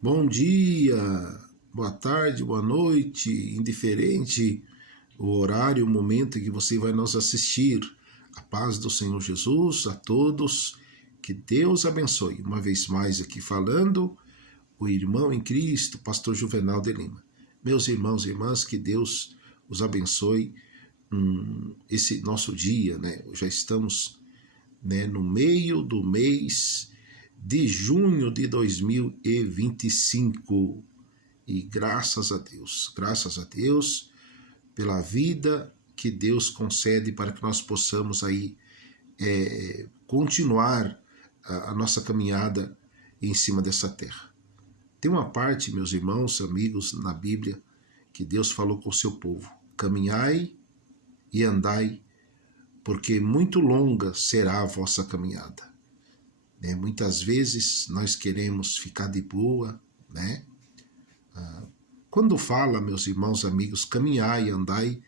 Bom dia, boa tarde, boa noite, indiferente o horário, o momento em que você vai nos assistir. A paz do Senhor Jesus a todos, que Deus abençoe. Uma vez mais aqui falando, o irmão em Cristo, pastor Juvenal de Lima. Meus irmãos e irmãs, que Deus os abençoe esse nosso dia, né? Já estamos, né, no meio do mês de junho de 2025 e graças a Deus pela vida que Deus concede para que nós possamos aí continuar a nossa caminhada em cima dessa terra. Tem uma parte, meus irmãos, amigos, na Bíblia que Deus falou com o seu povo: caminhai e andai, porque muito longa será a vossa caminhada. Muitas vezes nós queremos ficar de boa, né? Quando fala, meus irmãos, amigos, caminhai e andai,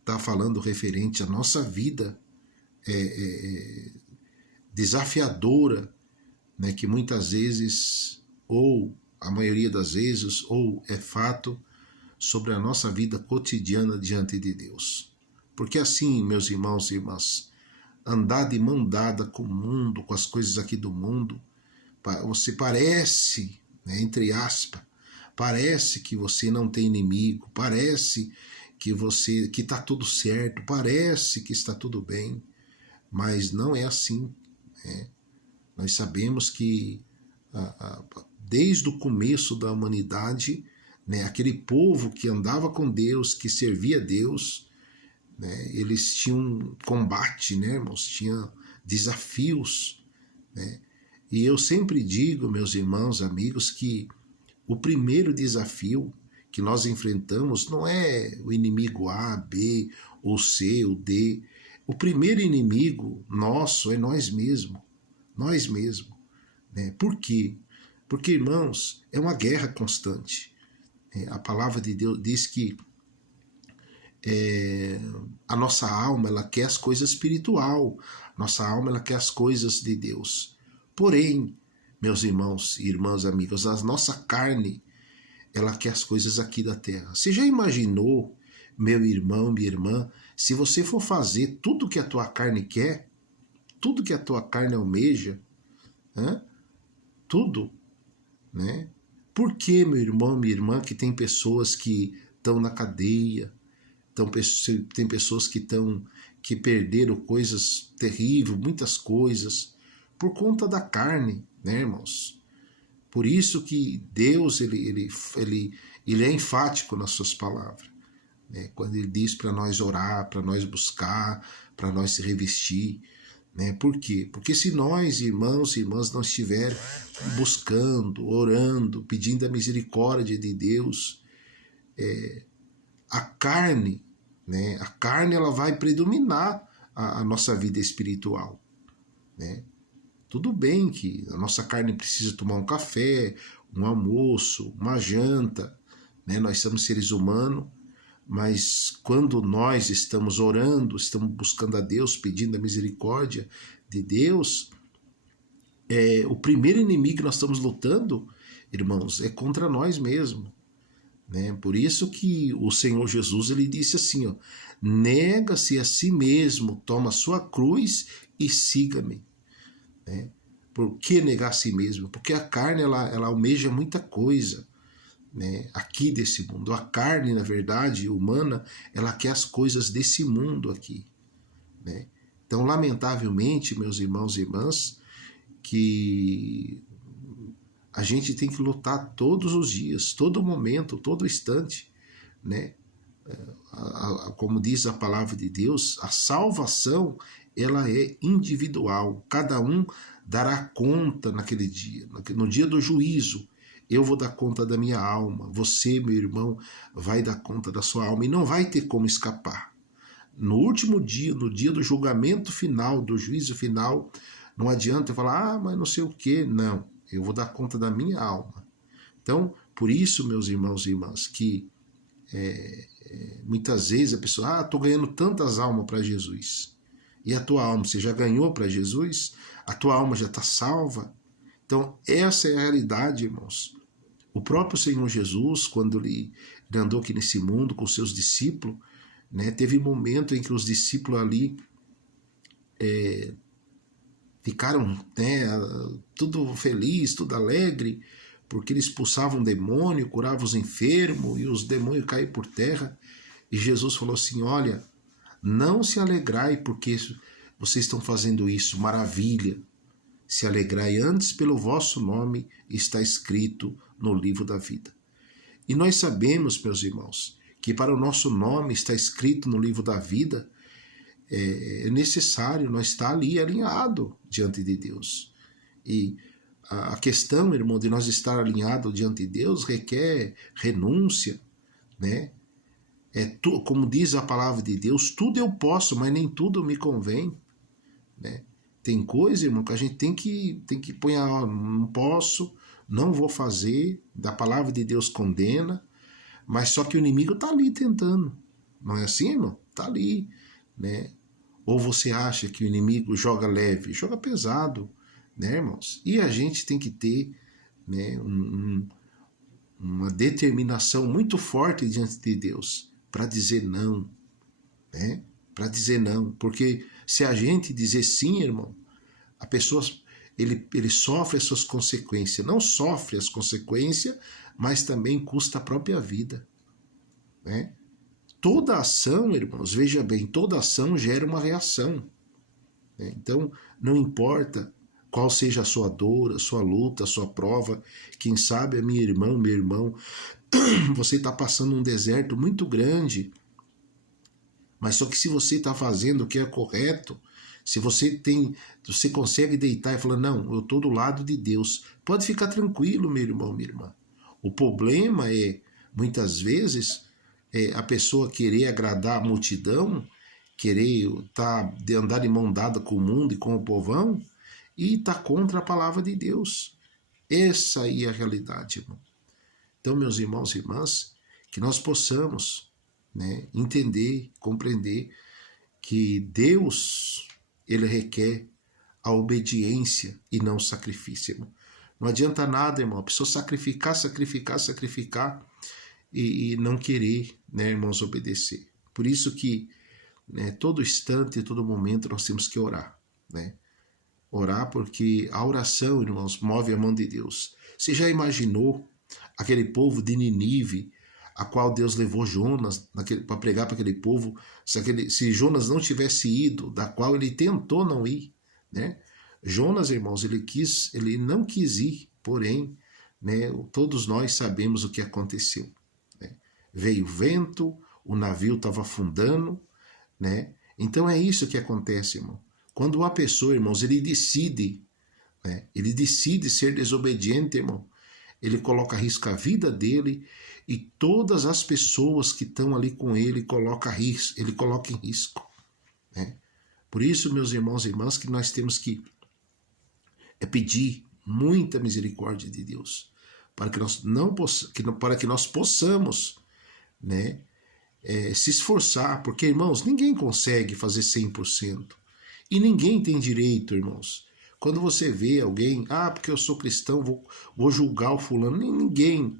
está falando referente à nossa vida desafiadora, né? Que muitas vezes, ou a maioria das vezes, ou é fato, sobre a nossa vida cotidiana diante de Deus. Porque assim, meus irmãos e irmãs, andar de mão dada com o mundo, com as coisas aqui do mundo, você parece, né, entre aspas, parece que você não tem inimigo, parece que que está tudo certo, parece que está tudo bem, mas não é assim. Né? Nós sabemos que desde o começo da humanidade, né, aquele povo que andava com Deus, que servia a Deus, né, eles tinham combate, né, irmãos, tinham desafios, né? E eu sempre digo, meus irmãos, amigos, que o primeiro desafio que nós enfrentamos não é o inimigo A, B, ou C, ou D. O primeiro inimigo nosso é nós mesmos. Nós mesmos. Né? Por quê? Porque, irmãos, é uma guerra constante. A palavra de Deus diz que a nossa alma ela quer as coisas espiritual, nossa alma ela quer as coisas de Deus. Porém, meus irmãos e irmãs amigos, a nossa carne ela quer as coisas aqui da terra. Você já imaginou, meu irmão, minha irmã, se você for fazer tudo que a tua carne quer, tudo que a tua carne almeja, né? Tudo, né? Por que, meu irmão, minha irmã, que tem pessoas que estão na cadeia, tem pessoas que perderam coisas terríveis, muitas coisas, por conta da carne, né, irmãos? Por isso que Deus ele é enfático nas suas palavras, né? Quando ele diz para nós orar, para nós buscar, para nós se revestir. Né? Por quê? Porque se nós, irmãos e irmãs, não estiver buscando, orando, pedindo a misericórdia de Deus, a carne, né? A carne ela vai predominar a nossa vida espiritual. Né? Tudo bem que a nossa carne precisa tomar um café, um almoço, uma janta, né? Nós somos seres humanos, mas quando nós estamos orando, estamos buscando a Deus, pedindo a misericórdia de Deus, o primeiro inimigo que nós estamos lutando, irmãos, é contra nós mesmos. Né? Por isso que o Senhor Jesus ele disse assim, ó, nega-se a si mesmo, toma a sua cruz e siga-me. Né? Por que negar a si mesmo? Porque a carne ela almeja muita coisa, né? Aqui desse mundo. A carne, na verdade, humana, ela quer as coisas desse mundo aqui. Né? Então, lamentavelmente, meus irmãos e irmãs, que a gente tem que lutar todos os dias, todo momento, todo instante, né? Como diz a palavra de Deus, a salvação ela é individual. Cada um dará conta naquele dia, no dia do juízo. Eu vou dar conta da minha alma, você, meu irmão, vai dar conta da sua alma e não vai ter como escapar. No último dia, no dia do julgamento final, do juízo final, não adianta eu falar, mas não sei o que, não. Eu vou dar conta da minha alma. Então, por isso, meus irmãos e irmãs, que muitas vezes a pessoa, estou ganhando tantas almas para Jesus. E a tua alma, você já ganhou para Jesus? A tua alma já está salva? Então, essa é a realidade, irmãos. O próprio Senhor Jesus, quando ele andou aqui nesse mundo com seus discípulos, né, teve um momento em que os discípulos ali ficaram, né, tudo feliz, tudo alegre, porque ele expulsava um demônio, curava os enfermos e os demônios caíam por terra. E Jesus falou assim: olha, não se alegrai porque vocês estão fazendo isso, maravilha. Se alegrai antes pelo vosso nome está escrito no livro da vida. E nós sabemos, meus irmãos, que para o nosso nome está escrito no livro da vida, é necessário nós estar ali alinhado diante de Deus. E a questão, irmão, de nós estar alinhado diante de Deus requer renúncia, né? Como diz a palavra de Deus, tudo eu posso, mas nem tudo me convém, né? Tem coisa, irmão, que a gente tem que pôr, não posso, não vou fazer, da palavra de Deus condena, mas só que o inimigo está ali tentando. Não é assim, irmão? Está ali, né? Ou você acha que o inimigo joga leve? Joga pesado, né, irmãos? E a gente tem que ter, né, uma determinação muito forte diante de Deus para dizer não, né? Para dizer não, porque se a gente dizer sim, irmão, a pessoa, ele sofre as suas consequências, não sofre as consequências, mas também custa a própria vida, né? Toda ação, irmãos, veja bem, toda ação gera uma reação, né? Então, não importa qual seja a sua dor, a sua luta, a sua prova, quem sabe a minha irmã, meu irmão, você está passando um deserto muito grande, mas só que se você está fazendo o que é correto, se você consegue deitar e falar, não, eu estou do lado de Deus, pode ficar tranquilo, meu irmão, minha irmã. O problema é, muitas vezes, a pessoa querer agradar a multidão, querer andar de mão dada com o mundo e com o povão, e está contra a palavra de Deus. Essa aí é a realidade, irmão. Então, meus irmãos e irmãs, que nós possamos, né, entender, compreender que Deus, ele requer a obediência e não o sacrifício, irmão. Não adianta nada, irmão, a pessoa sacrificar e não querer, né, irmãos, obedecer. Por isso que, né, todo instante, todo momento nós temos que orar, né? Orar porque a oração, irmãos, move a mão de Deus. Você já imaginou aquele povo de Ninive, a qual Deus levou Jonas para pregar para aquele povo, se Jonas não tivesse ido, da qual ele tentou não ir, né? Jonas, irmãos, ele não quis ir, porém, né, todos nós sabemos o que aconteceu, né? Veio vento, o navio estava afundando, né? Então é isso que acontece, irmão. Quando uma pessoa, irmãos, ele decide, né, ele decide ser desobediente, irmão, ele coloca a risco a vida dele e todas as pessoas que estão ali com ele ele coloca em risco, né? Por isso, meus irmãos e irmãs, que nós temos que pedir muita misericórdia de Deus, para que nós possamos, né, se esforçar, porque, irmãos, ninguém consegue fazer 100%. E ninguém tem direito, irmãos. Quando você vê alguém, porque eu sou cristão, vou julgar o fulano. Ninguém.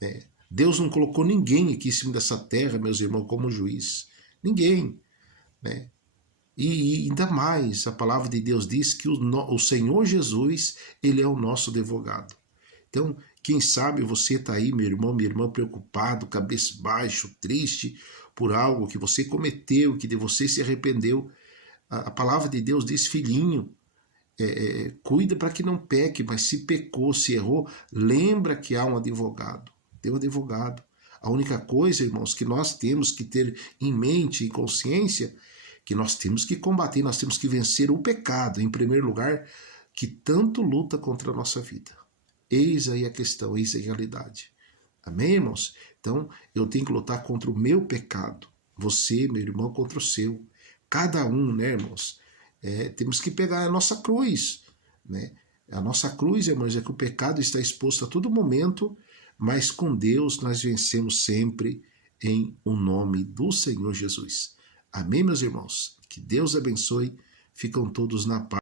Né? Deus não colocou ninguém aqui em cima dessa terra, meus irmãos, como juiz. Ninguém. Né? E ainda mais, a palavra de Deus diz que o Senhor Jesus, ele é o nosso advogado. Então, quem sabe você está aí, meu irmão, minha irmã, preocupado, cabisbaixo, triste por algo que você cometeu, que de você se arrependeu. A palavra de Deus diz, filhinho, cuida para que não peque, mas se pecou, se errou, lembra que há um advogado. Tem um advogado. A única coisa, irmãos, que nós temos que ter em mente e consciência, que nós temos que combater, nós temos que vencer o pecado, em primeiro lugar, que tanto luta contra a nossa vida. Eis aí a questão, eis a realidade. Amém, irmãos? Então, eu tenho que lutar contra o meu pecado. Você, meu irmão, contra o seu. Cada um, né, irmãos? Temos que pegar a nossa cruz, né? A nossa cruz, irmãos, é que o pecado está exposto a todo momento, mas com Deus nós vencemos sempre em o nome do Senhor Jesus. Amém, meus irmãos? Que Deus abençoe. Ficam todos na paz.